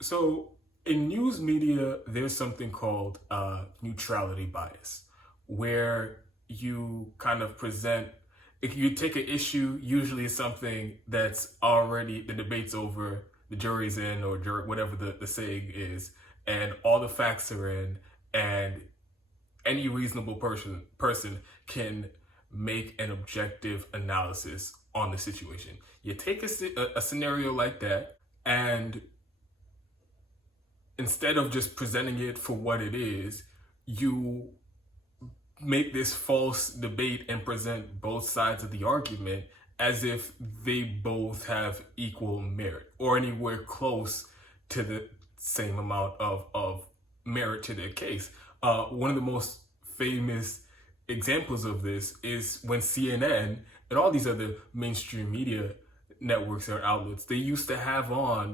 So in news media, there's something called neutrality bias, where you kind of present, if you take an issue, usually it's something that's already, the debate's over, the jury's in, or whatever the saying is, and all the facts are in, and any reasonable person can make an objective analysis on the situation. You take a scenario like that, and instead of just presenting it for what it is, you make this false debate and present both sides of the argument as if they both have equal merit or anywhere close to the same amount of merit to their case. One of the most famous examples of this is when CNN and all these other mainstream media networks or outlets, they used to have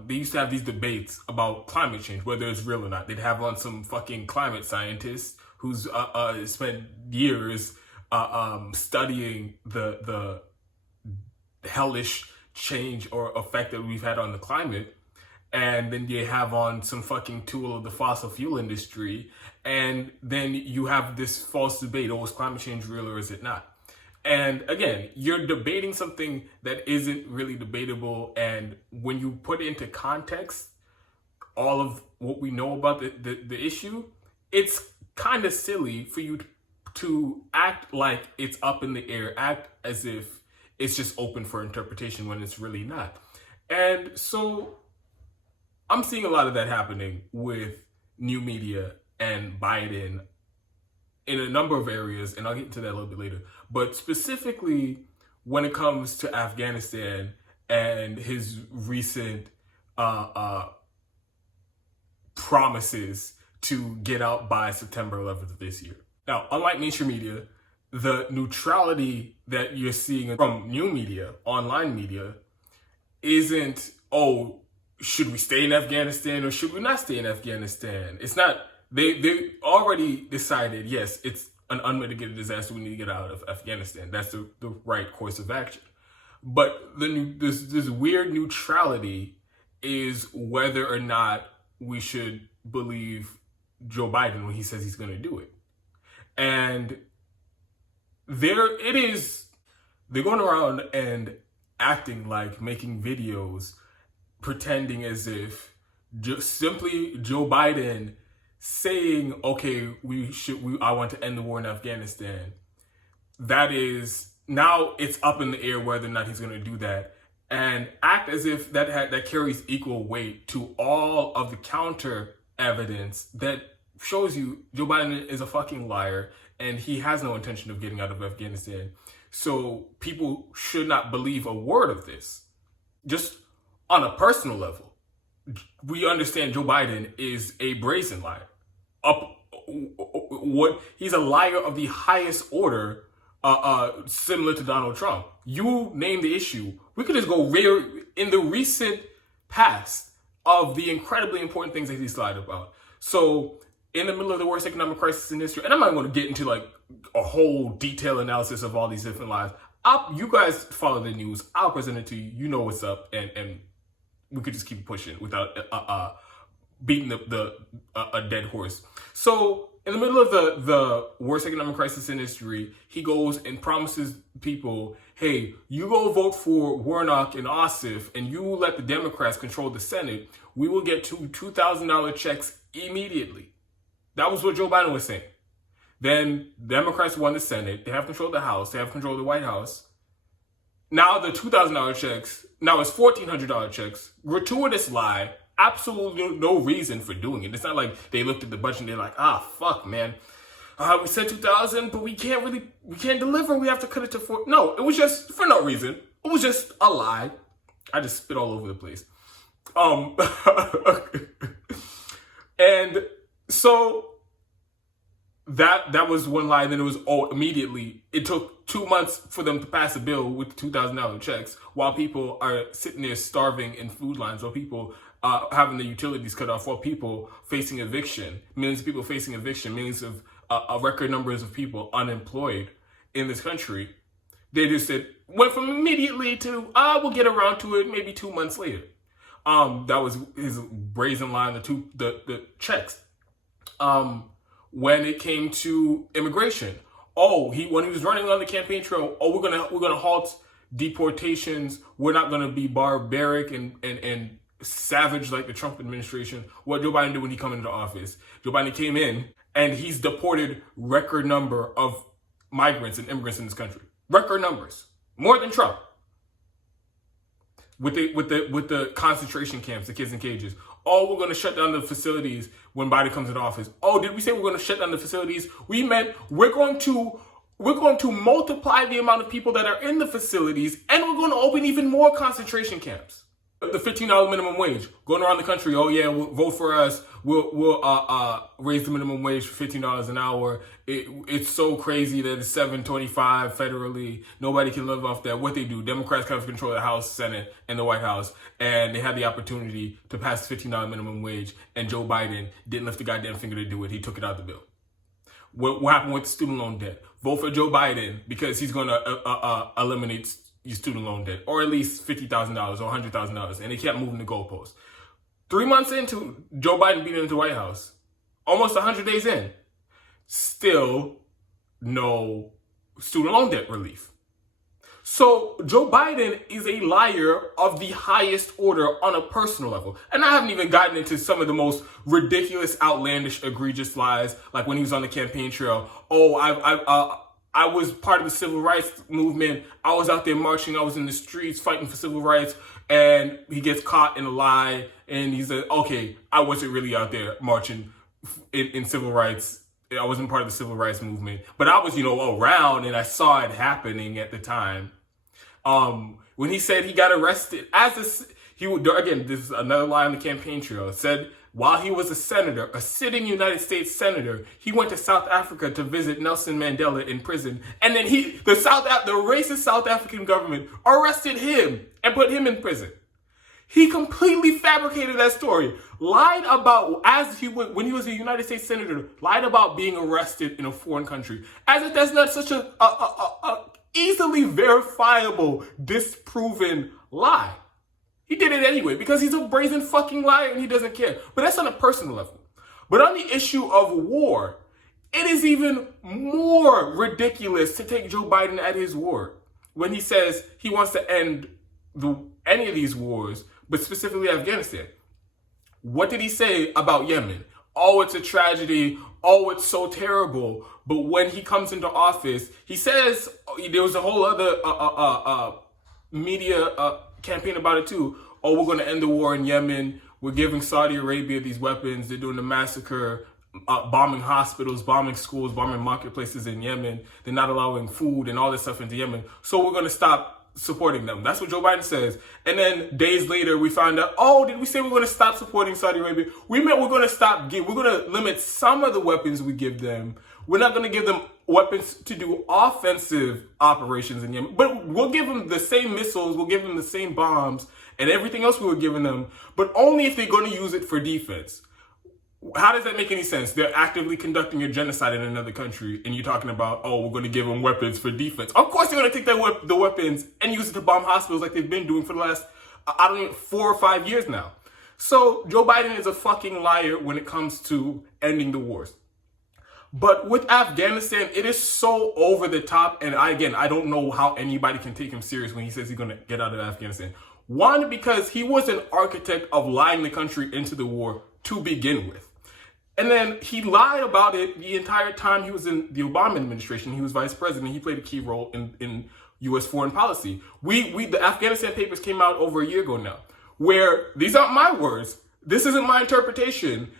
these debates about climate change, whether it's real or not. They'd have on some fucking climate scientist who's spent years studying the hellish change or effect that we've had on the climate. And then you have on some fucking tool of the fossil fuel industry. And then you have this false debate, oh, is climate change real or is it not? And again, you're debating something that isn't really debatable. And when you put it into context, all of what we know about the issue, it's kind of silly for you to act like it's up in the air, act as if it's just open for interpretation when it's really not. And so I'm seeing a lot of that happening with new media and Biden in a number of areas, and I'll get into that a little bit later. But specifically when it comes to Afghanistan and his recent promises to get out by September 11th of this year. Now, unlike mainstream media, the neutrality that you're seeing from new media, online media, isn't, oh, should we stay in Afghanistan or should we not stay in Afghanistan? It's not. They already decided, yes, it's an unmitigated disaster. We need to get out of Afghanistan. That's the right course of action. But this weird neutrality is whether or not we should believe Joe Biden when he says he's going to do it. And there it is. They're going around and acting like making videos, pretending as if just simply Joe Biden saying, okay, I want to end the war in Afghanistan. That is, now it's up in the air whether or not he's going to do that, and act as if that carries equal weight to all of the counter evidence that shows you Joe Biden is a fucking liar and he has no intention of getting out of Afghanistan. So people should not believe a word of this. Just on a personal level, we understand Joe Biden is a brazen liar. He's a liar of the highest order, similar to Donald Trump. You name the issue. We could just go in the recent past of the incredibly important things that he's lied about. So in the middle of the worst economic crisis in history, and I'm not going to get into like a whole detailed analysis of all these different lies. You guys follow the news. I'll present it to you. You know what's up, and we could just keep pushing without beating a dead horse. So in the middle of the worst economic crisis in history, he goes and promises people, hey, you go vote for Warnock and Ossoff and you let the Democrats control the Senate, we will get $2,000 checks immediately. That was what Joe Biden was saying. Then Democrats won the Senate. They have control of the House. They have control of the White House. Now the $2,000 checks, now it's $1,400 checks. Gratuitous lie. Absolutely no reason for doing it. It's not like they looked at the budget and they're like, fuck, man. We said 2,000, but we can't deliver. We have to cut it to 4. No, it was just for no reason. It was just a lie. I just spit all over the place. And so that was one lie. Then it was immediately. It took 2 months for them to pass a bill with $2,000 checks while people are sitting there starving in food lines, while people having the utilities cut off, while people facing eviction, millions of people facing eviction, millions of record numbers of people unemployed in this country. They just went from immediately to, we'll get around to it maybe 2 months later. That was his brazen line, the checks. When it came to immigration, when he was running on the campaign trail, we're gonna halt deportations. We're not gonna be barbaric and savage like the Trump administration. What Joe Biden did when he came into office? Joe Biden came in and he's deported record number of migrants and immigrants in this country. Record numbers, more than Trump. With the concentration camps, the kids in cages. We're going to shut down the facilities when Biden comes into office. Did we say we're going to shut down the facilities? We meant we're going to multiply the amount of people that are in the facilities, and we're going to open even more concentration camps. The $15 minimum wage going around the country. Vote for us. We'll raise the minimum wage for $15 an hour. It's so crazy that it's $7.25 federally. Nobody can live off that. What they do, Democrats have control of the House, Senate, and the White House, and they had the opportunity to pass the $15 minimum wage, and Joe Biden didn't lift the goddamn finger to do it. He took it out of the bill. What happened with the student loan debt? Vote for Joe Biden because he's going to eliminate your student loan debt, or at least $50,000 or $100,000, and they kept moving the goalposts. 3 months into Joe Biden being into the White House, almost 100 days in, still no student loan debt relief. So Joe Biden is a liar of the highest order on a personal level. And I haven't even gotten into some of the most ridiculous, outlandish, egregious lies, like when he was on the campaign trail. I was part of the civil rights movement. I was out there marching. I was in the streets fighting for civil rights. And he gets caught in a lie. And he said, okay, I wasn't really out there marching in civil rights. I wasn't part of the civil rights movement. But I was, around, and I saw it happening at the time. When he said he got arrested this is another lie on the campaign trail. It said, while he was a senator, a sitting United States senator, he went to South Africa to visit Nelson Mandela in prison. And then the racist South African government arrested him and put him in prison. He completely fabricated that story. Lied about, when he was a United States senator, lied about being arrested in a foreign country. As if that's not such a easily verifiable, disproven lie. He did it anyway because he's a brazen fucking liar and he doesn't care. But that's on a personal level. But on the issue of war, it is even more ridiculous to take Joe Biden at his word when he says he wants to end any of these wars, but specifically Afghanistan. What did he say about Yemen? It's a tragedy. It's so terrible. But when he comes into office, he says there was a whole other media campaign about it too. We're going to end the war in Yemen. We're giving Saudi Arabia these weapons. They're doing the massacre, bombing hospitals, bombing schools, bombing marketplaces in Yemen. They're not allowing food and all this stuff into Yemen. So we're going to stop supporting them. That's what Joe Biden says. And then days later, we found out, did we say we're going to stop supporting Saudi Arabia? We meant we're going to limit some of the weapons we give them. We're not going to give them weapons to do offensive operations in Yemen, but we'll give them the same missiles, we'll give them the same bombs and everything else we were giving them, but only if they're going to use it for defense. How does that make any sense? They're actively conducting a genocide in another country, and you're talking about, we're going to give them weapons for defense. Of course they're going to take the weapons and use it to bomb hospitals like they've been doing for the last, 4 or 5 years now. So Joe Biden is a fucking liar when it comes to ending the wars. But with Afghanistan, it is so over the top. And I don't know how anybody can take him serious when he says he's going to get out of Afghanistan. One, because he was an architect of lying the country into the war to begin with. And then he lied about it the entire time he was in the Obama administration. He was vice president. He played a key role in U.S. foreign policy. The Afghanistan papers came out over a year ago now, where these aren't my words. This isn't my interpretation.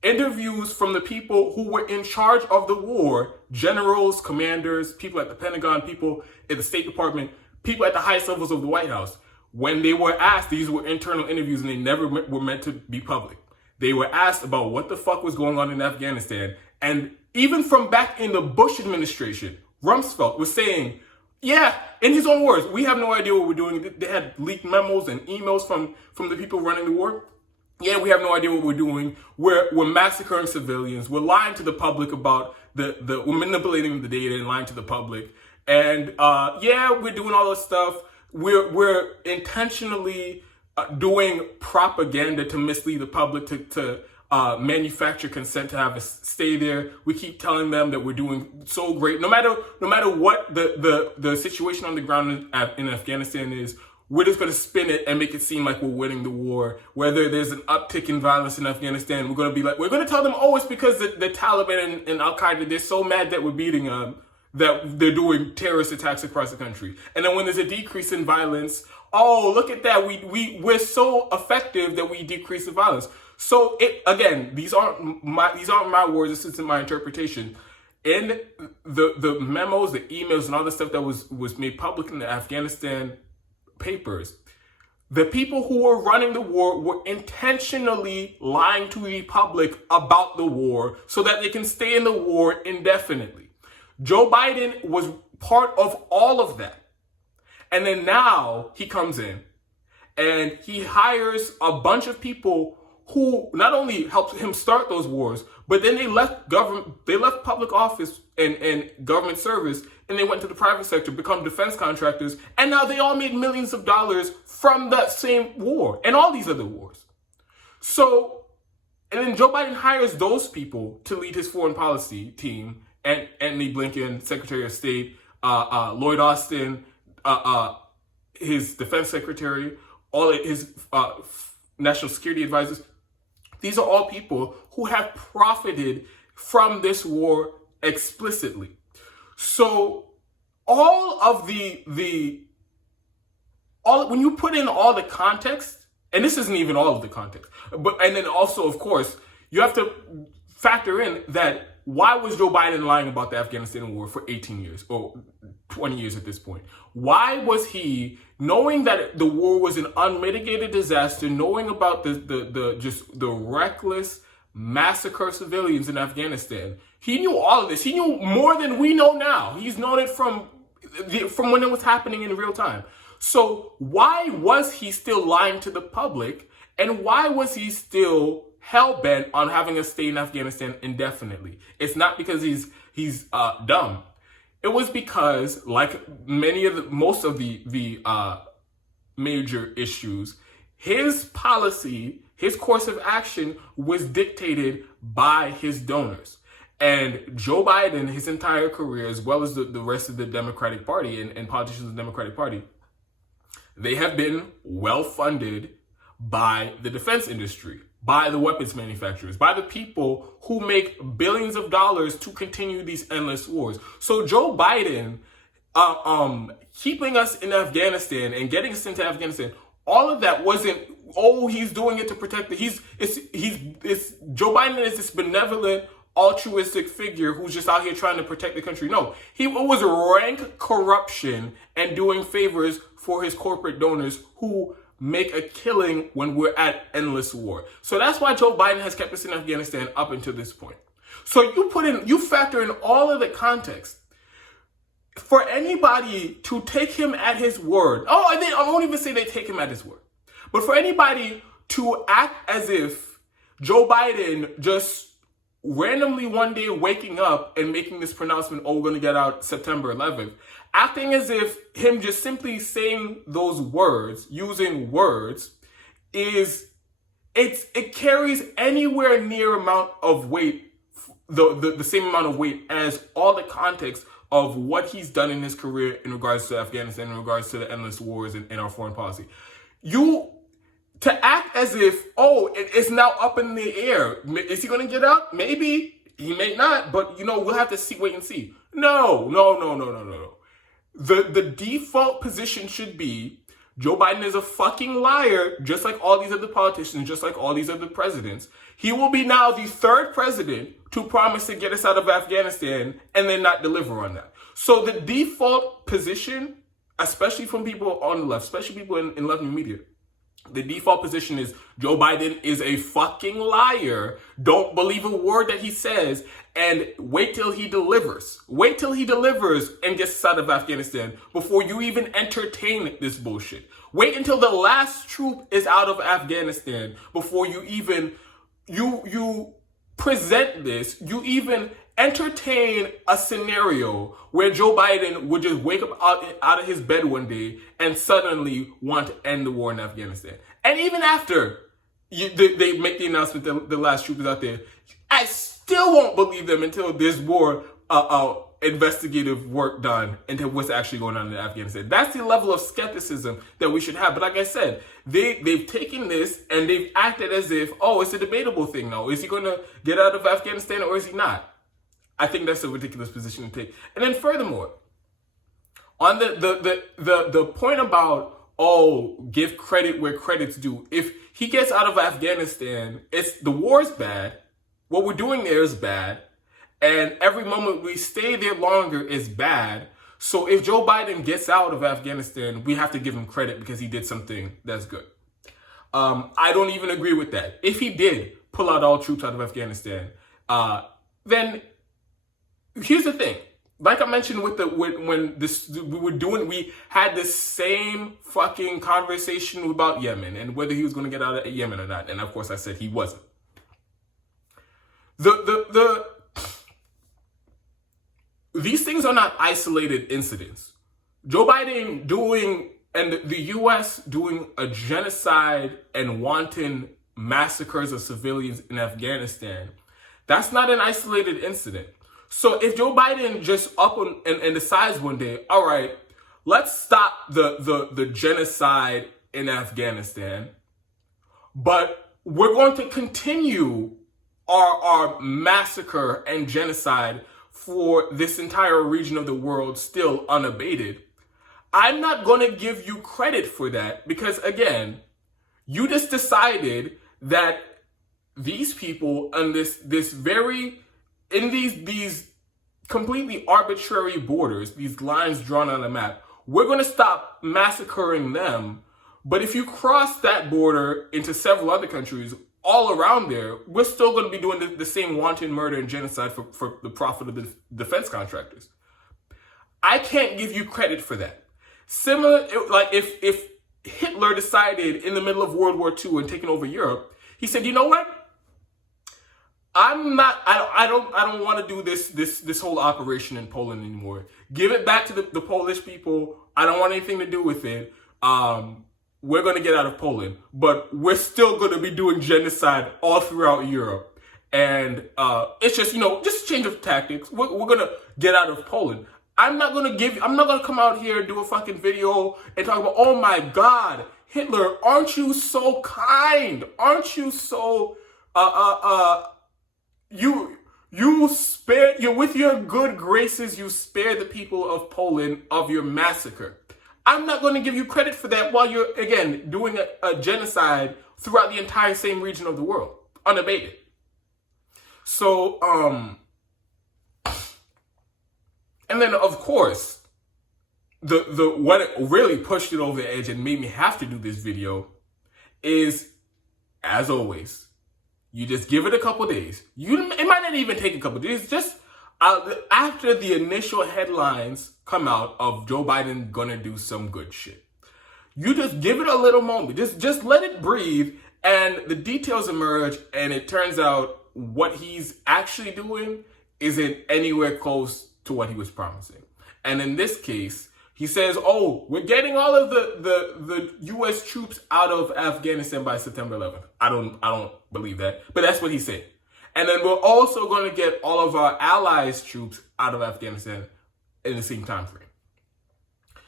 Interviews from the people who were in charge of the war, generals, commanders, people at the Pentagon, people at the State Department, people at the highest levels of the White House. When they were asked, these were internal interviews and they never were meant to be public. They were asked about what the fuck was going on in Afghanistan. And even from back in the Bush administration, Rumsfeld was saying, in his own words, we have no idea what we're doing. They had leaked memos and emails from the people running the war. We have no idea what we're doing. We're massacring civilians. We're lying to the public about we're manipulating the data and lying to the public. And we're doing all this stuff. We're intentionally doing propaganda to mislead the public, to manufacture consent to have us stay there. We keep telling them that we're doing so great. No matter what the situation on the ground in Afghanistan is, we're just going to spin it and make it seem like we're winning the war. Whether there's an uptick in violence in Afghanistan, we're going to tell them, oh, it's because the Taliban and Al-Qaeda, they're so mad that we're beating them, that they're doing terrorist attacks across the country. And then when there's a decrease in violence, oh, look at that, we're so effective that we decrease the violence. So again, these aren't my words, this isn't my interpretation. In the memos, the emails, and all the stuff that was made public in the Afghanistan papers, the people who were running the war were intentionally lying to the public about the war so that they can stay in the war indefinitely. Joe Biden was part of all of that. And then now he comes in and he hires a bunch of people who not only helped him start those wars, but then they left public office and government service, and they went to the private sector, become defense contractors, and now they all made millions of dollars from that same war and all these other wars. So, and then Joe Biden hires those people to lead his foreign policy team, and Antony Blinken, Secretary of State, Lloyd Austin, his defense secretary, all of his national security advisors. These are all people who have profited from this war explicitly. So all of when you put in all the context, and this isn't even all of the context, and then also, of course, you have to factor in that why was Joe Biden lying about the Afghanistan war for 18 years or 20 years at this point? Why was he, knowing that the war was an unmitigated disaster, knowing about the reckless massacre of civilians in Afghanistan, he knew all of this. He knew more than we know now. He's known it from when it was happening in real time. So why was he still lying to the public, and why was he still hell-bent on having us stay in Afghanistan indefinitely? It's not because he's dumb. It was because, like most of the major issues, his policy, his course of action was dictated by his donors. And Joe Biden, his entire career, as well as the rest of the Democratic Party and politicians of the Democratic Party, they have been well-funded by the defense industry, by the weapons manufacturers, by the people who make billions of dollars to continue these endless wars. So Joe Biden, keeping us in Afghanistan and getting us into Afghanistan, all of that wasn't, oh, he's doing it to protect Joe Biden is this benevolent, altruistic figure who's just out here trying to protect the country. No, it was rank corruption and doing favors for his corporate donors who make a killing when we're at endless war. So that's why Joe Biden has kept us in Afghanistan up until this point. So you factor in all of the context. For anybody to take him at his word, I won't even say they take him at his word, but for anybody to act as if Joe Biden just randomly one day waking up and making this pronouncement, we're going to get out September 11th, acting as if him just simply saying those words, using words, it carries anywhere near amount of weight, the same amount of weight as all the context of what he's done in his career in regards to Afghanistan, in regards to the endless wars and our foreign policy. To act as if, it's now up in the air. Is he going to get out? Maybe. He may not, but, we'll have to wait and see. No. The default position should be Joe Biden is a fucking liar, just like all these other politicians, just like all these other presidents. He will be now the third president to promise to get us out of Afghanistan and then not deliver on that. So the default position, especially from people on the left, especially people in left-wing media, the default position is Joe Biden is a fucking liar. Don't believe a word that he says and wait till he delivers. Wait till he delivers and gets us out of Afghanistan before you even entertain this bullshit. Wait until the last troop is out of Afghanistan before you even, you present this, you even entertain a scenario where Joe Biden would just wake up out of his bed one day and suddenly want to end the war in Afghanistan. And even after they make the announcement that the last troop is out there, I still won't believe them until there's more investigative work done into what's actually going on in Afghanistan. That's the level of skepticism that we should have. But like I said, they've taken this and they've acted as if, oh, it's a debatable thing now. Is he going to get out of Afghanistan or is he not? I think that's a ridiculous position to take. And then furthermore, on the point about, oh, give credit where credit's due. If he gets out of Afghanistan, the war's bad. What we're doing there is bad. And every moment we stay there longer is bad. So if Joe Biden gets out of Afghanistan, we have to give him credit because he did something that's good. I don't even agree with that. If he did pull out all troops out of Afghanistan, then here's the thing. Like I mentioned we had this same fucking conversation about Yemen and whether he was going to get out of Yemen or not. And of course I said he wasn't. These things are not isolated incidents. Joe Biden and the U.S. doing a genocide and wanton massacres of civilians in Afghanistan, that's not an isolated incident. So if Joe Biden just and decides one day, all right, let's stop the genocide in Afghanistan, but we're going to continue our massacre and genocide for this entire region of the world still unabated, I'm not going to give you credit for that because, again, you just decided that these people on these completely arbitrary borders, these lines drawn on a map, we're going to stop massacring them. But if you cross that border into several other countries all around there, we're still going to be doing the same wanton murder and genocide for the profit of the defense contractors. I can't give you credit for that. Similar, like if Hitler decided in the middle of World War II and taking over Europe, he said, you know what? I don't want to do this whole operation in Poland anymore. Give it back to the Polish people. I don't want anything to do with it. We're going to get out of Poland, but we're still going to be doing genocide all throughout Europe. And it's just, just a change of tactics. We're going to get out of Poland. I'm not going to come out here and do a fucking video and talk about, oh my God, Hitler, aren't you so kind? Aren't you so, with your good graces, you spare the people of Poland of your massacre. I'm not going to give you credit for that while you're, again, doing a genocide throughout the entire same region of the world, unabated. So, and then of course, what really pushed it over the edge and made me have to do this video is, as always, you just give it a couple days. It might not even take a couple days. Just after the initial headlines come out of Joe Biden gonna do some good shit, you just give it a little moment. Just let it breathe, and the details emerge, and it turns out what he's actually doing isn't anywhere close to what he was promising. And in this case, he says, oh, we're getting all of the U.S. troops out of Afghanistan by September 11th. I don't believe that, but that's what he said. And then we're also going to get all of our allies' troops out of Afghanistan in the same time frame.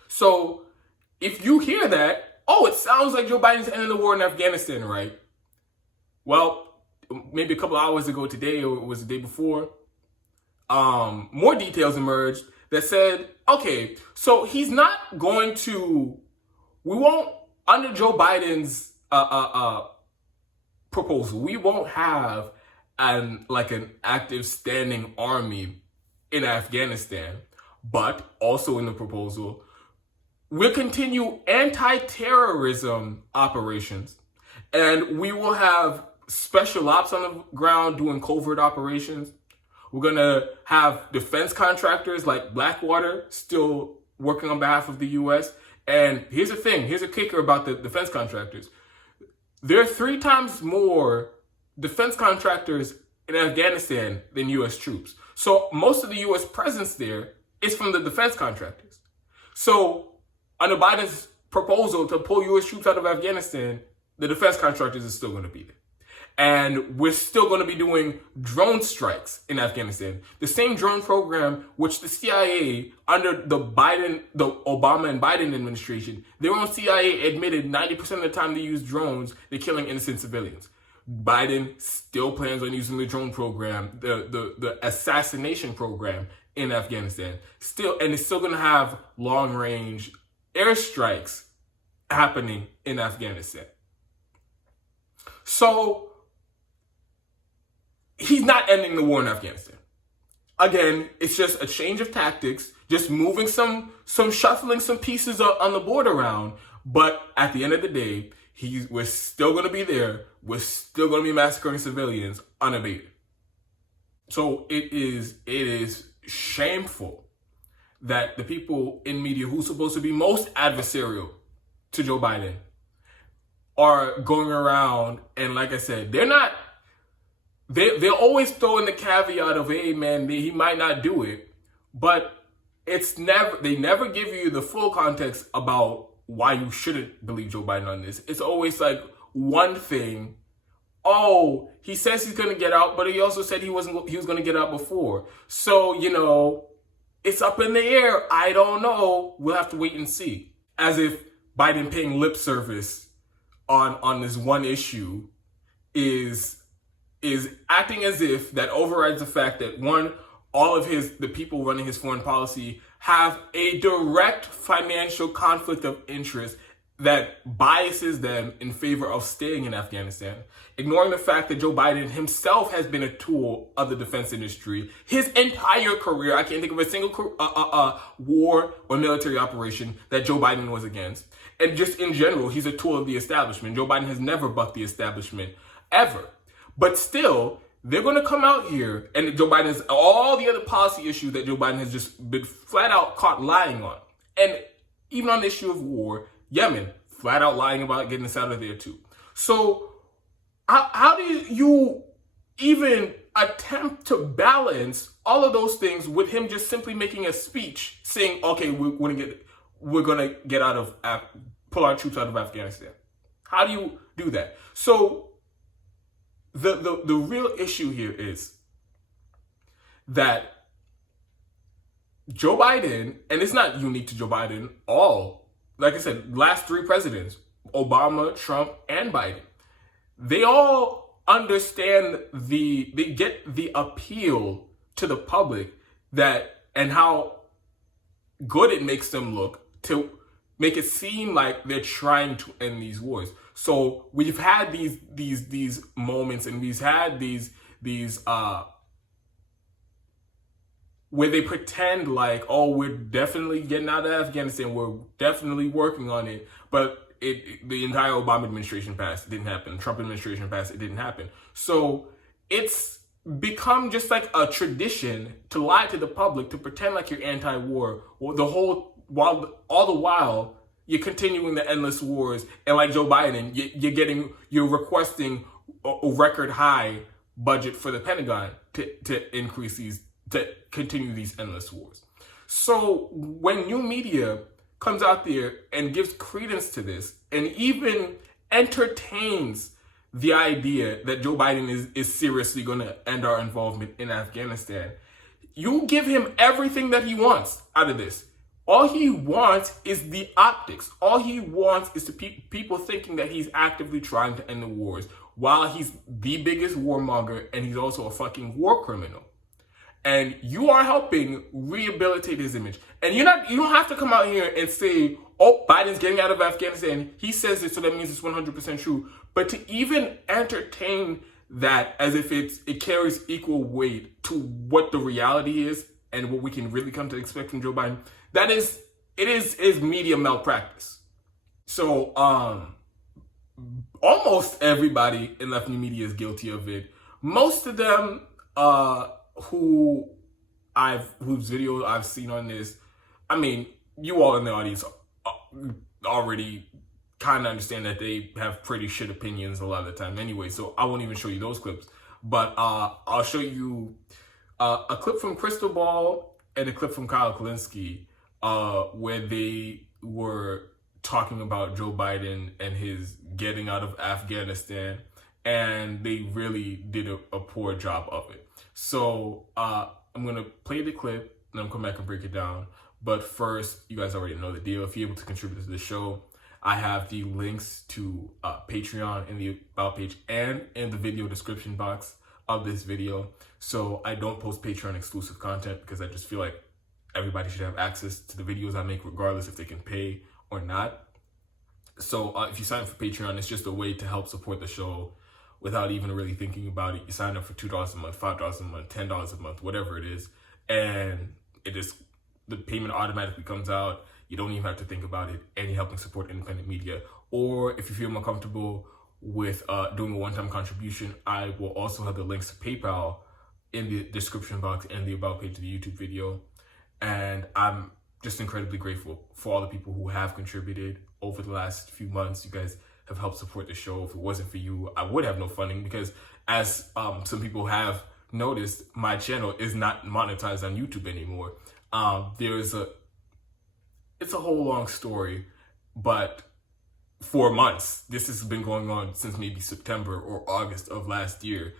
So if you hear that, oh, it sounds like Joe Biden's ending the war in Afghanistan, right? Well, maybe a couple hours ago today, or it was the day before, more details emerged that said, okay, so he's not going to, under Joe Biden's proposal, we won't have an active standing army in Afghanistan, but also in the proposal, we'll continue anti-terrorism operations, and we will have special ops on the ground doing covert operations. We're going to have defense contractors like Blackwater still working on behalf of the U.S. And here's the thing. Here's a kicker about the defense contractors. There are 3 times more defense contractors in Afghanistan than U.S. troops. So most of the U.S. presence there is from the defense contractors. So under Biden's proposal to pull U.S. troops out of Afghanistan, the defense contractors are still going to be there. And we're still going to be doing drone strikes in Afghanistan. The same drone program which the CIA, under the Obama and Biden administration, their own CIA admitted 90% of the time they use drones, they're killing innocent civilians. Biden still plans on using the drone program, the assassination program in Afghanistan. And it's still going to have long-range airstrikes happening in Afghanistan. So he's not ending the war in Afghanistan. Again, it's just a change of tactics, just moving shuffling some pieces on the board around. But at the end of the day, we're still going to be there. We're still going to be massacring civilians unabated. So it is shameful that the people in media who's supposed to be most adversarial to Joe Biden are going around, and like I said, they're always throwing the caveat of, hey man, he might not do it, but they never give you the full context about why you shouldn't believe Joe Biden on this. It's always like one thing. Oh, he says he's going to get out, but he also said he was going to get out before. So, it's up in the air. I don't know. We'll have to wait and see. As if Biden paying lip service on this one issue is acting as if that overrides the fact that, one, all of the people running his foreign policy have a direct financial conflict of interest that biases them in favor of staying in Afghanistan, ignoring the fact that Joe Biden himself has been a tool of the defense industry his entire career. I can't think of a single war or military operation that Joe Biden was against. And just in general, he's a tool of the establishment. Joe Biden has never bucked the establishment, ever. But still, they're going to come out here, and Joe Biden's all the other policy issues that Joe Biden has just been flat out caught lying on. And even on the issue of war, Yemen, flat out lying about getting us out of there too. So how do you even attempt to balance all of those things with him just simply making a speech saying, okay, we're going to get out of, pull our troops out of Afghanistan? How do you do that? So the real issue here is that Joe Biden, and it's not unique to Joe Biden, like I said, last three presidents, Obama, Trump, and Biden, they all understand they get the appeal to the public and how good it makes them look to make it seem like they're trying to end these wars. So we've had these moments, and we've had these where they pretend like, oh, we're definitely getting out of Afghanistan, we're definitely working on it, but the entire Obama administration passed, it didn't happen. Trump administration passed, it didn't happen. So it's become just like a tradition to lie to the public, to pretend like you're anti-war, all the while you're continuing the endless wars. And like Joe Biden, you're requesting a record high budget for the Pentagon to increase to continue these endless wars. So when new media comes out there and gives credence to this and even entertains the idea that Joe Biden is seriously going to end our involvement in Afghanistan, you give him everything that he wants out of this. All he wants is the optics. All he wants is people thinking that he's actively trying to end the wars, while he's the biggest warmonger and he's also a fucking war criminal. And you are helping rehabilitate his image. And you don't have to come out here and say, oh, Biden's getting out of Afghanistan. He says it, so that means it's 100% true. But to even entertain that as if it carries equal weight to what the reality is and what we can really come to expect from Joe Biden, it is media malpractice. So almost everybody in left-wing media is guilty of it. Most of them whose videos I've seen on this, I mean, you all in the audience already kind of understand that they have pretty shit opinions a lot of the time anyway, so I won't even show you those clips. But I'll show you a clip from Krystal Ball and a clip from Kyle Kalinske, where they were talking about Joe Biden and his getting out of Afghanistan, and they really did a poor job of it. So I'm going to play the clip, and I'm going to come back and break it down. But first, you guys already know the deal. If you're able to contribute to the show, I have the links to Patreon in the About page and in the video description box of this video. So I don't post Patreon exclusive content because I just feel like everybody should have access to the videos I make regardless if they can pay or not. So if you sign up for Patreon, it's just a way to help support the show without even really thinking about it. You sign up for $2 a month, $5 a month, $10 a month, whatever it is, and the payment automatically comes out. You don't even have to think about it, and you're helping support independent media. Or if you feel more comfortable with doing a one-time contribution, I will also have the links to PayPal in the description box and the About page of the YouTube video. And I'm just incredibly grateful for all the people who have contributed over the last few months. You guys have helped support the show. If it wasn't for you, I would have no funding because, as some people have noticed, my channel is not monetized on YouTube anymore. It's a whole long story, but for months, this has been going on since maybe September or August of last year.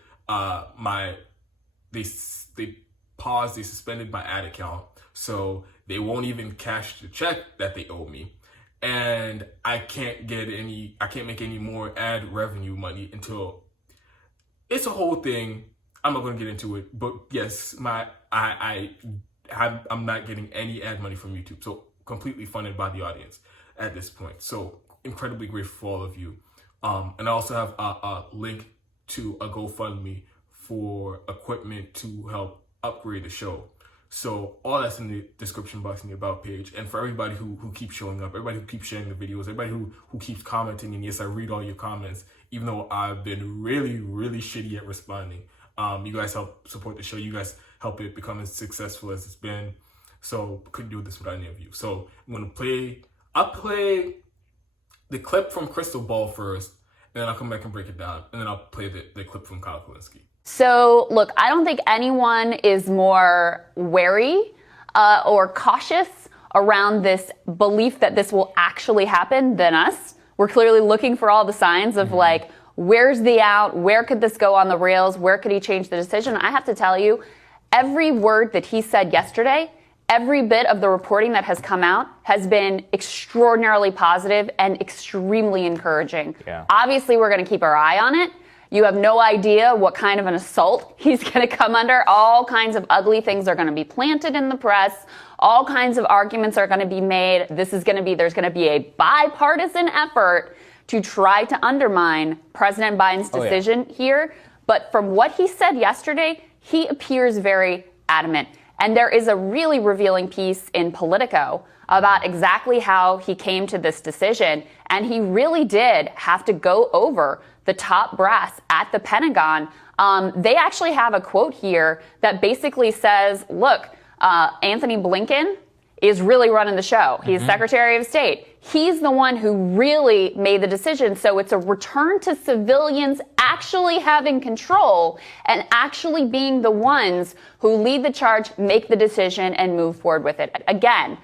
They suspended my ad account, so they won't even cash the check that they owe me. And I can't make any more ad revenue money until it's a whole thing. I'm not going to get into it, but yes, I'm not getting any ad money from YouTube. So completely funded by the audience at this point. So incredibly grateful for all of you. And I also have a link to a GoFundMe for equipment to help upgrade the show. So all that's in the description box in the About page. And for everybody who keeps showing up, everybody who keeps sharing the videos, everybody who keeps commenting, and yes, I read all your comments, even though I've been really, really shitty at responding. You guys help support the show. You guys help it become as successful as it's been. So couldn't do this without any of you. So I'll play the clip from Krystal Ball first, and then I'll come back and break it down. And then I'll play the clip from Kyle Kalinske. So, look, I don't think anyone is more wary or cautious around this belief that this will actually happen than us. We're clearly looking for all the signs of like, where's the out? Where could this go on the rails? Where could he change the decision? I have to tell you, every word that he said yesterday, every bit of the reporting that has come out has been extraordinarily positive and extremely encouraging. Yeah. Obviously, we're going to keep our eye on it. You have no idea what kind of an assault he's going to come under. All kinds of ugly things are going to be planted in the press. All kinds of arguments are going to be made. There's going to be a bipartisan effort to try to undermine President Biden's decision here. But from what he said yesterday, he appears very adamant. And there is a really revealing piece in Politico about exactly how he came to this decision. And he really did have to go over the top brass at the Pentagon. They actually have a quote here that basically says, look, Anthony Blinken is really running the show. He's Secretary of State. He's the one who really made the decision. So it's a return to civilians actually having control and actually being the ones who lead the charge, make the decision, and move forward with it. Again,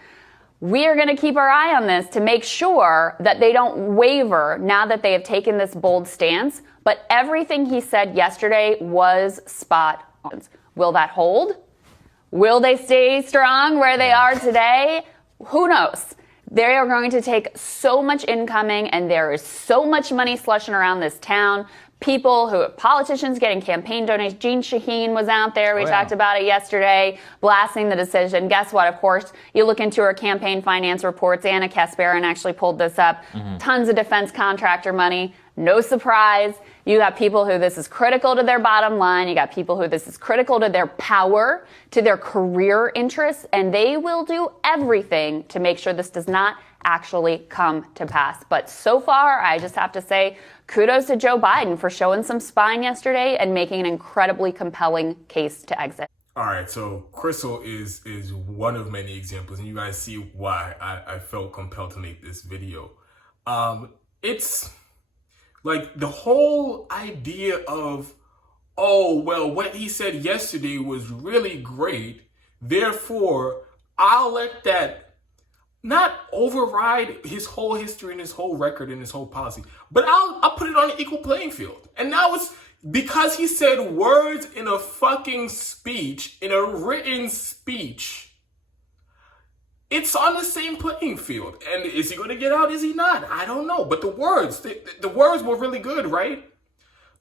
we are going to keep our eye on this to make sure that they don't waver now that they have taken this bold stance. But everything he said yesterday was spot on. Will that hold? Will they stay strong where they are today? Who knows? They are going to take so much incoming, and there is so much money slushing around this town. Politicians getting campaign donations. Jean Shaheen was out there. We talked about it yesterday, blasting the decision. Guess what? Of course, you look into her campaign finance reports. Anna Kasparin actually pulled this up. Tons of defense contractor money. No surprise. You got people who this is critical to their bottom line. You got people who this is critical to their power, to their career interests, and they will do everything to make sure this does not actually come to pass. But so far, I just have to say, kudos to Joe Biden for showing some spine yesterday and making an incredibly compelling case to exit. All right, so Krystal is one of many examples, and you guys see why I felt compelled to make this video. It's like the whole idea of oh, well, what he said yesterday was really great. Therefore, I'll let that not override his whole history and his whole record and his whole policy, but I'll put it on an equal playing field. And now it's because he said words in a fucking speech, in a written speech, it's on the same playing field. And is he going to get out? Is he not? I don't know. But the words were really good, right?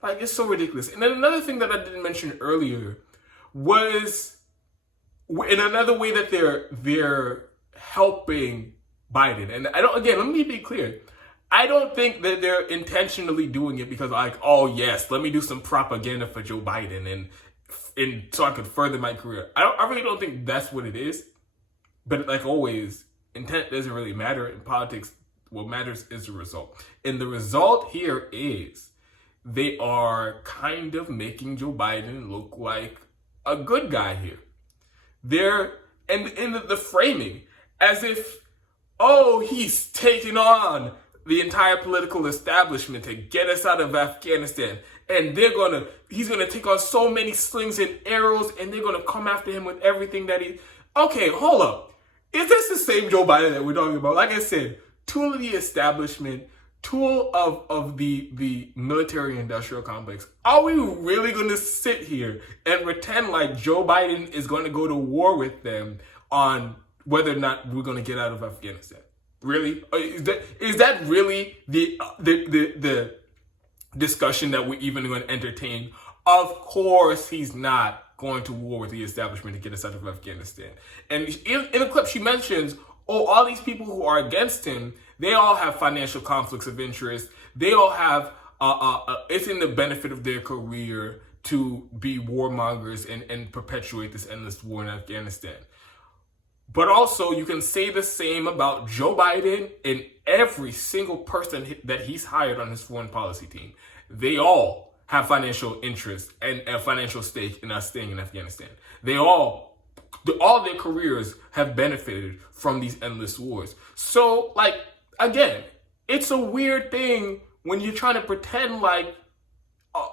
Like, it's so ridiculous. And then another thing that I didn't mention earlier was in another way that they're helping Biden. And let me be clear. I don't think that they're intentionally doing it because, like, oh yes, let me do some propaganda for Joe Biden and so I could further my career. I really don't think that's what it is. But like always, intent doesn't really matter in politics. What matters is the result. And the result here is they are kind of making Joe Biden look like a good guy here. They're in the framing as if, oh, he's taking on the entire political establishment to get us out of Afghanistan. And he's gonna take on so many slings and arrows, and they're gonna come after him with everything that okay, hold up. Is this the same Joe Biden that we're talking about? Like I said, tool of the establishment, tool of the military industrial complex. Are we really gonna sit here and pretend like Joe Biden is gonna go to war with them on whether or not we're gonna get out of Afghanistan? Really? Is that really the discussion that we're even going to entertain? Of course he's not going to war with the establishment to get us out of Afghanistan. And in a clip she mentions, oh, all these people who are against him, they all have financial conflicts of interest. They all have, it's in the benefit of their career to be warmongers and perpetuate this endless war in Afghanistan. But also, you can say the same about Joe Biden and every single person that he's hired on his foreign policy team. They all have financial interest and a financial stake in us staying in Afghanistan. All their careers have benefited from these endless wars. So, like, again, it's a weird thing when you're trying to pretend like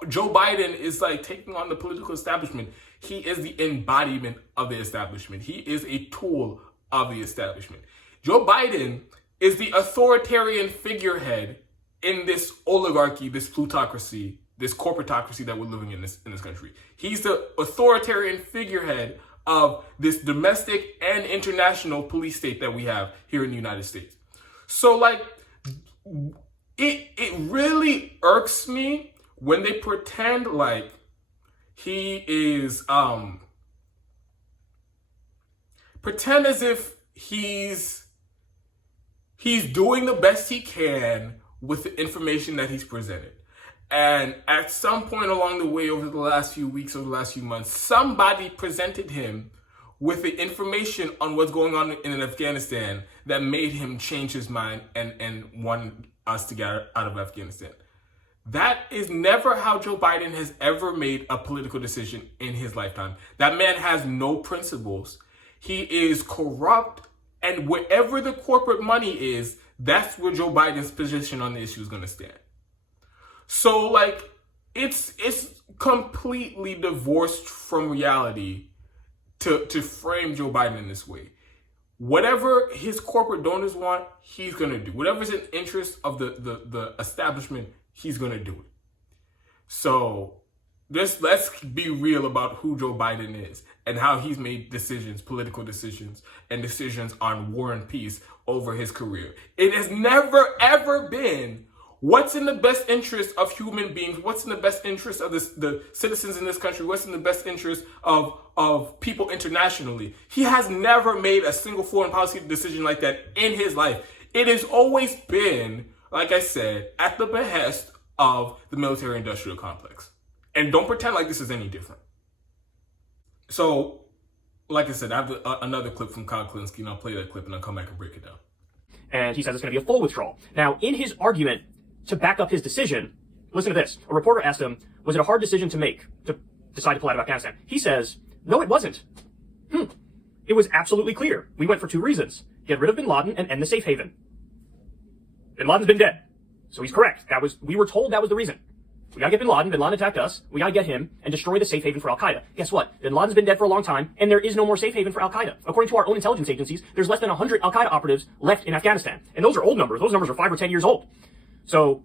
Joe Biden is like taking on the political establishment. He is the embodiment of the establishment. He is a tool of the establishment. Joe Biden is the authoritarian figurehead in this oligarchy, this plutocracy, this corporatocracy that we're living in this country. He's the authoritarian figurehead of this domestic and international police state that we have here in the United States. So, like, it really irks me when they pretend like he is, pretend as if he's doing the best he can with the information that he's presented. And at some point along the way, over the last few weeks, over the last few months, somebody presented him with the information on what's going on in Afghanistan that made him change his mind and want us to get out of Afghanistan. That is never how Joe Biden has ever made a political decision in his lifetime. That man has no principles. He is corrupt, and wherever the corporate money is, that's where Joe Biden's position on the issue is going to stand. So, like, it's completely divorced from reality to frame Joe Biden in this way. Whatever his corporate donors want, he's going to do. Whatever's in interest of the establishment, he's going to do it. So let's be real about who Joe Biden is and how he's made decisions, political decisions, and decisions on war and peace over his career. It has never, ever been what's in the best interest of human beings, what's in the best interest of the citizens in this country, what's in the best interest of people internationally. He has never made a single foreign policy decision like that in his life. It has always been, like I said, at the behest of the military-industrial complex. And don't pretend like this is any different. So, like I said, I have another clip from Kyle Klinsky, and I'll play that clip and I'll come back and break it down. And he says it's going to be a full withdrawal. Now, in his argument to back up his decision, listen to this. A reporter asked him, was it a hard decision to make to decide to pull out of Afghanistan? He says, no, it wasn't. It was absolutely clear. We went for two reasons. Get rid of bin Laden and end the safe haven. Bin Laden's been dead. So he's correct. We were told that was the reason. We gotta get Bin Laden. Bin Laden attacked us. We gotta get him and destroy the safe haven for Al-Qaeda. Guess what? Bin Laden's been dead for a long time, and there is no more safe haven for Al-Qaeda. According to our own intelligence agencies, there's less than 100 Al-Qaeda operatives left in Afghanistan. And those are old numbers. Those numbers are 5 or 10 years old. So,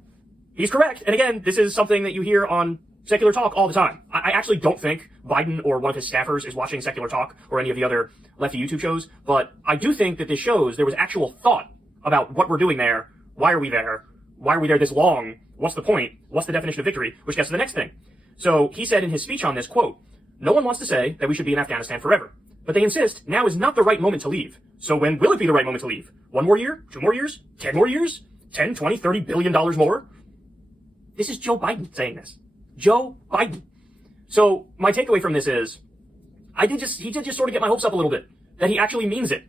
he's correct. And again, this is something that you hear on Secular Talk all the time. I actually don't think Biden or one of his staffers is watching Secular Talk or any of the other lefty YouTube shows, but I do think that this shows there was actual thought about what we're doing there. Why are we there? Why are we there this long? What's the point? What's the definition of victory? Which gets to the next thing. So he said in his speech on this, quote, "No one wants to say that we should be in Afghanistan forever, but they insist now is not the right moment to leave. So when will it be the right moment to leave? 1 more year? 2 more years? 10 more years? 10, 20, 30 billion dollars more?" This is Joe Biden saying this. Joe Biden. So my takeaway from this is, he did just sort of get my hopes up a little bit, that he actually means it,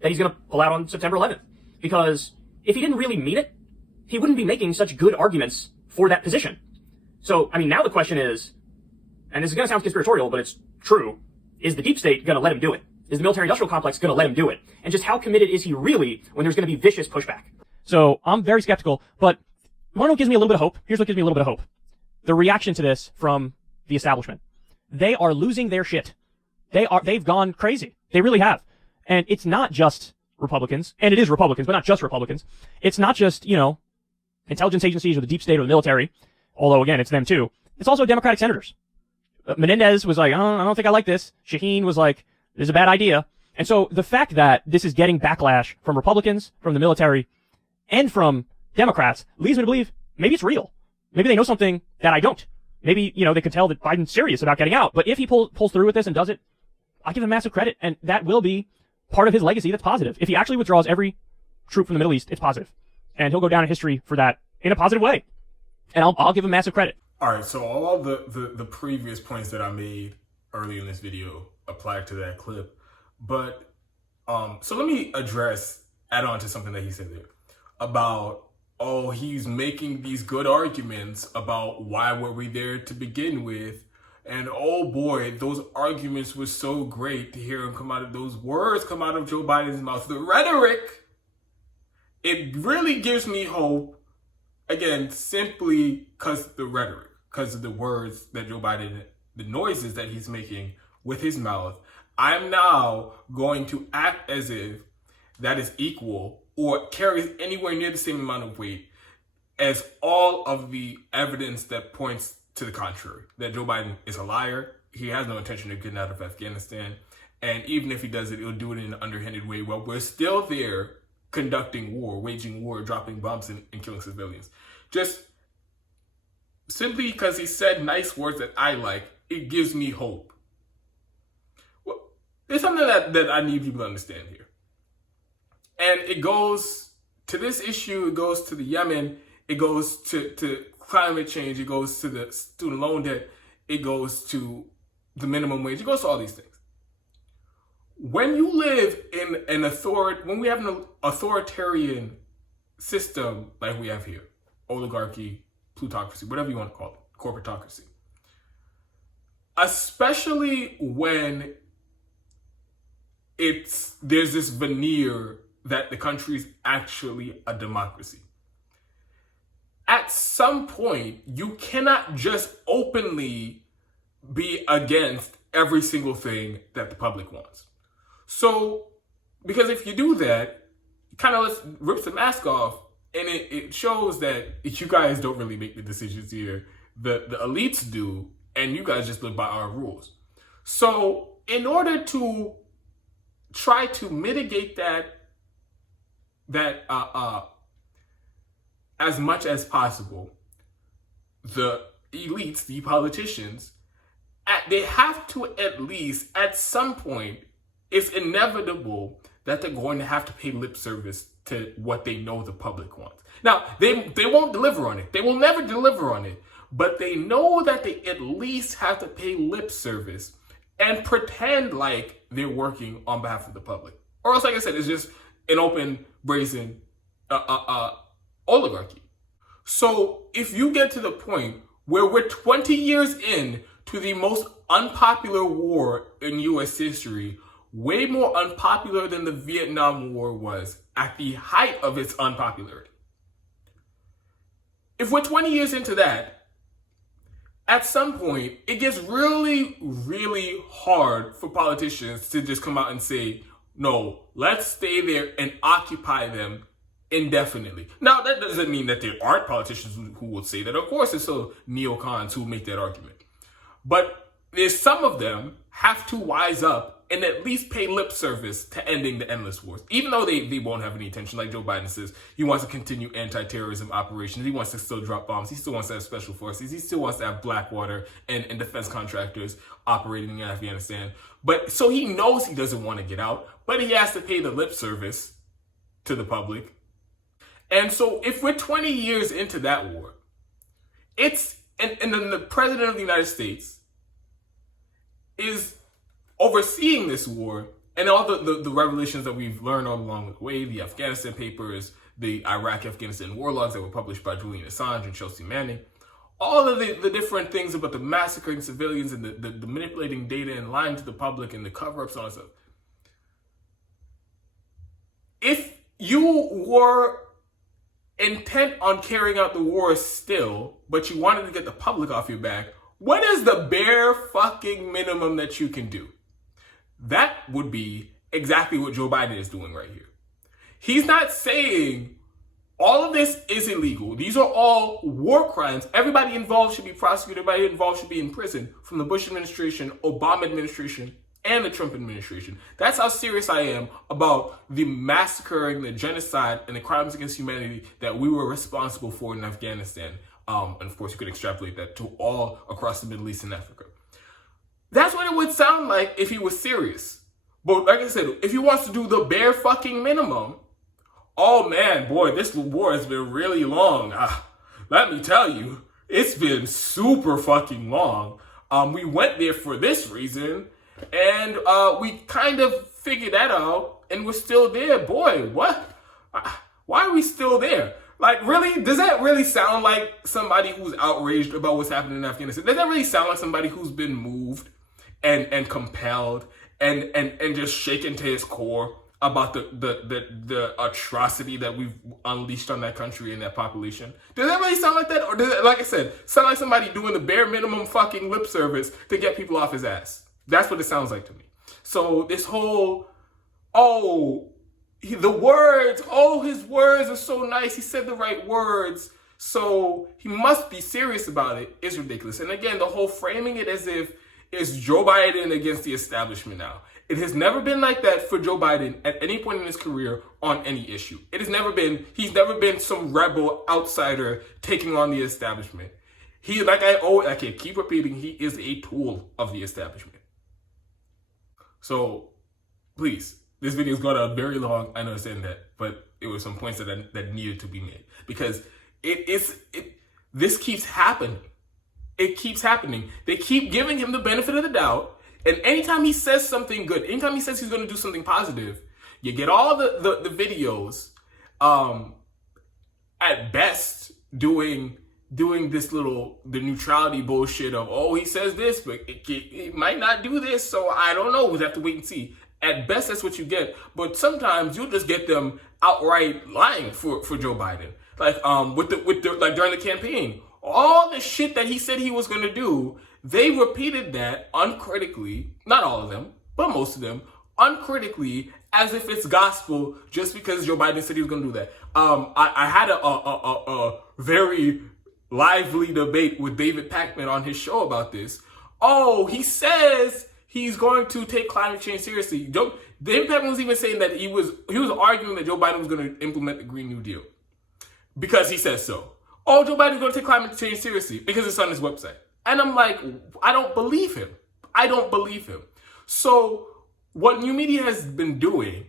that he's going to pull out on September 11th. Because if he didn't really mean it, he wouldn't be making such good arguments for that position. So, I mean, now the question is, and this is going to sound conspiratorial, but it's true, is the deep state going to let him do it? Is the military-industrial complex going to let him do it? And just how committed is he really when there's going to be vicious pushback? So, I'm very skeptical, but you want to know what gives me a little bit of hope? Here's what gives me a little bit of hope. The reaction to this from the establishment. They are losing their shit. They've gone crazy. They really have. And it's not just Republicans, and it is Republicans, but not just Republicans. It's not just, intelligence agencies or the deep state or the military, although again, it's them too. It's also Democratic senators. Menendez was like, I don't think I like this. Shaheen was like, this is a bad idea. And so the fact that this is getting backlash from Republicans, from the military, and from Democrats leads me to believe maybe it's real. Maybe they know something that I don't. Maybe, they could tell that Biden's serious about getting out. But if he pulls through with this and does it, I give him massive credit, and that will be part of his legacy that's positive. If he actually withdraws every troop from the Middle East, it's positive. And he'll go down in history for that in a positive way. And I'll give him massive credit. All right, so all of the previous points that I made early in this video apply to that clip. But, so let me add on to something that he said there about, he's making these good arguments about why were we there to begin with. And oh boy, those arguments were so great to hear him those words come out of Joe Biden's mouth. The rhetoric, it really gives me hope, again, simply because the rhetoric, because of the words that Joe Biden, the noises that he's making with his mouth. I'm now going to act as if that is equal or carries anywhere near the same amount of weight as all of the evidence that points to the contrary, that Joe Biden is a liar. He has no intention of getting out of Afghanistan. And even if he does it, he'll do it in an underhanded way while we're still there conducting war, waging war, dropping bombs and killing civilians. Just simply because he said nice words that I like, it gives me hope. Well, there's something that I need people to understand here. And it goes to this issue, it goes to the Yemen, it goes to climate change, it goes to the student loan debt, it goes to the minimum wage, it goes to all these things. When you live in when we have an authoritarian system like we have here, oligarchy, plutocracy, whatever you want to call it, corporatocracy, especially when there's this veneer that the country is actually a democracy. At some point, you cannot just openly be against every single thing that the public wants. So, because if you do that, it kind of rips the mask off, and it shows that you guys don't really make the decisions here. The elites do, and you guys just live by our rules. So, in order to try to mitigate that as much as possible, the elites, the politicians, they have to at least, at some point, it's inevitable that they're going to have to pay lip service to what they know the public wants. Now, they won't deliver on it. They will never deliver on it. But they know that they at least have to pay lip service and pretend like they're working on behalf of the public. Or else, like I said, it's just an open, brazen oligarchy. So if you get to the point where we're 20 years in to the most unpopular war in U.S. history, way more unpopular than the Vietnam War was at the height of its unpopularity. If we're 20 years into that, at some point, it gets really, really hard for politicians to just come out and say, no, let's stay there and occupy them indefinitely. Now, that doesn't mean that there aren't politicians who will say that. Of course, there's still neocons who make that argument. But there's some of them have to wise up and at least pay lip service to ending the endless wars. Even though they won't have any intention, like Joe Biden says, he wants to continue anti-terrorism operations. He wants to still drop bombs. He still wants to have special forces. He still wants to have Blackwater and defense contractors operating in Afghanistan. But so he knows he doesn't want to get out, but he has to pay the lip service to the public. And so if we're 20 years into that war, and then the president of the United States is overseeing this war and all the revelations that we've learned all along the way, the Afghanistan papers, the Iraq-Afghanistan war logs that were published by Julian Assange and Chelsea Manning, all of the different things about the massacring civilians and the manipulating data and lying to the public and the cover-ups and all that stuff. If you were intent on carrying out the war still, but you wanted to get the public off your back, what is the bare fucking minimum that you can do? That would be exactly what Joe Biden is doing right here. He's not saying all of this is illegal. These are all war crimes. Everybody involved should be prosecuted. Everybody involved should be in prison, from the Bush administration, Obama administration, and the Trump administration. That's how serious I am about the massacring, the genocide, and the crimes against humanity that we were responsible for in Afghanistan. And of course, you could extrapolate that to all across the Middle East and Africa. That's what it would sound like if he was serious. But like I said, if he wants to do the bare fucking minimum, oh man, boy, this war has been really long. Let me tell you, it's been super fucking long. We went there for this reason, and we kind of figured that out, and we're still there. Boy, what? Why are we still there? Like, really? Does that really sound like somebody who's outraged about what's happening in Afghanistan? Does that really sound like somebody who's been moved and compelled and just shaken to his core about the atrocity that we've unleashed on that country and that population? Does that really sound like that? Or does it, like I said, sound like somebody doing the bare minimum fucking lip service to get people off his ass? That's what it sounds like to me. So this whole, his words are so nice. He said the right words, so he must be serious about it, is ridiculous. And again, the whole framing it as if it's Joe Biden against the establishment now. It has never been like that for Joe Biden at any point in his career on any issue. He's never been some rebel outsider taking on the establishment. I can keep repeating, he is a tool of the establishment. So, please, this video is going to be very long, I understand that, but it was some points that needed to be made. Because this keeps happening. It keeps happening. They keep giving him the benefit of the doubt, and anytime he says something good, anytime he says he's going to do something positive, you get all the videos, at best, doing the neutrality bullshit of, he says this, but it might not do this, so I don't know. We'll have to wait and see. At best, that's what you get. But sometimes you'll just get them outright lying for Joe Biden. Like like during the campaign, all the shit that he said he was going to do, they repeated that uncritically. Not all of them, but most of them uncritically, as if it's gospel, just because Joe Biden said he was going to do that. I had a very lively debate with David Pakman on his show about this. He says he's going to take climate change seriously. David Pakman was even saying that he was arguing that Joe Biden was going to implement the Green New Deal because he says so. Joe Biden's going to take climate change seriously because it's on his website. And I'm like, I don't believe him. So what new media has been doing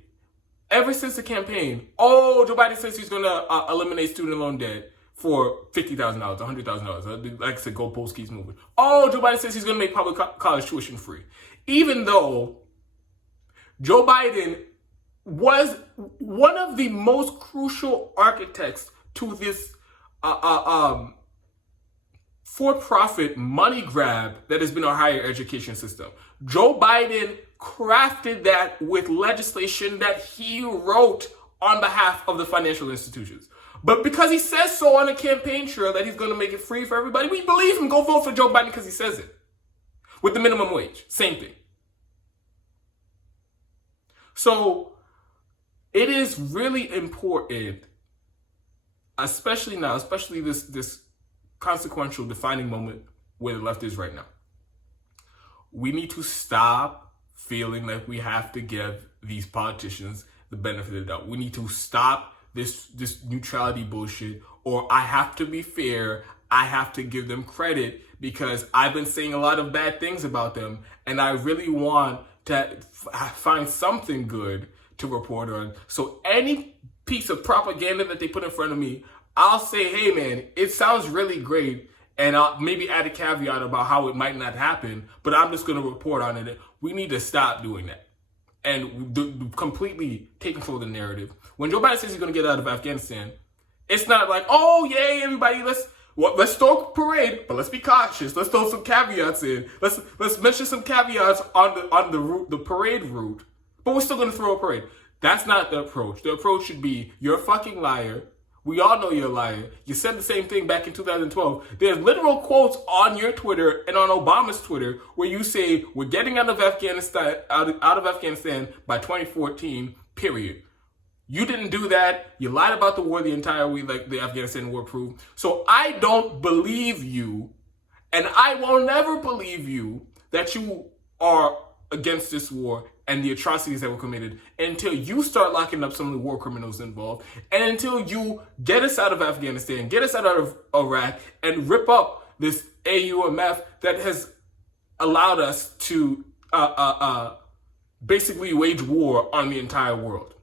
ever since the campaign, Joe Biden says he's going to eliminate student loan debt for $50,000, $100,000. Like I said, goalpost keeps moving. Joe Biden says he's going to make public college tuition free. Even though Joe Biden was one of the most crucial architects to this for-profit money grab that has been our higher education system. Joe Biden crafted that with legislation that he wrote on behalf of the financial institutions. But because he says so on a campaign trail that he's going to make it free for everybody, we believe him. Go vote for Joe Biden because he says it. With the minimum wage. Same thing. So it is really important, especially now, especially this consequential defining moment where the left is right now. We need to stop feeling like we have to give these politicians the benefit of the doubt. We need to stop this neutrality bullshit, or I have to be fair, I have to give them credit because I've been saying a lot of bad things about them and I really want to find something good to report on. So any piece of propaganda that they put in front of me, I'll say, hey man, it sounds really great, and I'll maybe add a caveat about how it might not happen, but I'm just going to report on it. We need to stop doing that and completely take control of the narrative. When Joe Biden says he's going to get out of Afghanistan, it's not like, oh yay, everybody, let's throw a parade, but let's be cautious. Let's throw some caveats in. Let's mention some caveats on the parade route, but we're still going to throw a parade. That's not the approach. The approach should be, you're a fucking liar. We all know you're a liar. You said the same thing back in 2012. There's literal quotes on your Twitter and on Obama's Twitter where you say we're getting out of Afghanistan by 2014. Period. You didn't do that. You lied about the war the entire week, like the Afghanistan war proved. So I don't believe you, and I will never believe you that you are against this war and the atrocities that were committed until you start locking up some of the war criminals involved, and until you get us out of Afghanistan, get us out of Iraq, and rip up this AUMF that has allowed us to basically wage war on the entire world.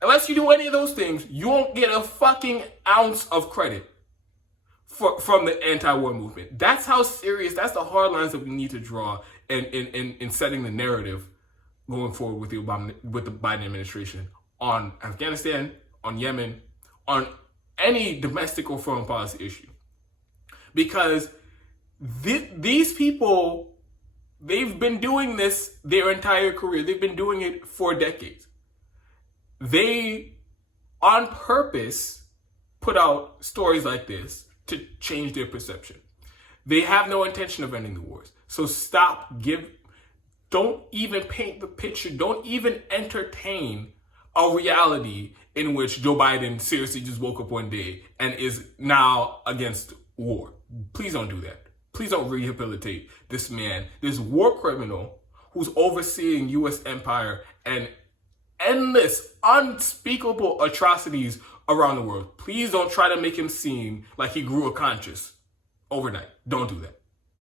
Unless you do any of those things, you won't get a fucking ounce of credit from the anti-war movement. That's how serious, that's the hard lines that we need to draw in setting the narrative going forward with the Biden administration on Afghanistan, on Yemen, on any domestic or foreign policy issue. Because these people, they've been doing this their entire career. They've been doing it for decades. They, on purpose, put out stories like this to change their perception. They have no intention of ending the wars. So don't even paint the picture. Don't even entertain a reality in which Joe Biden seriously just woke up one day and is now against war. Please don't do that. Please don't rehabilitate this man, this war criminal who's overseeing U.S. empire and endless, unspeakable atrocities around the world. Please don't try to make him seem like he grew a conscience overnight. Don't do that.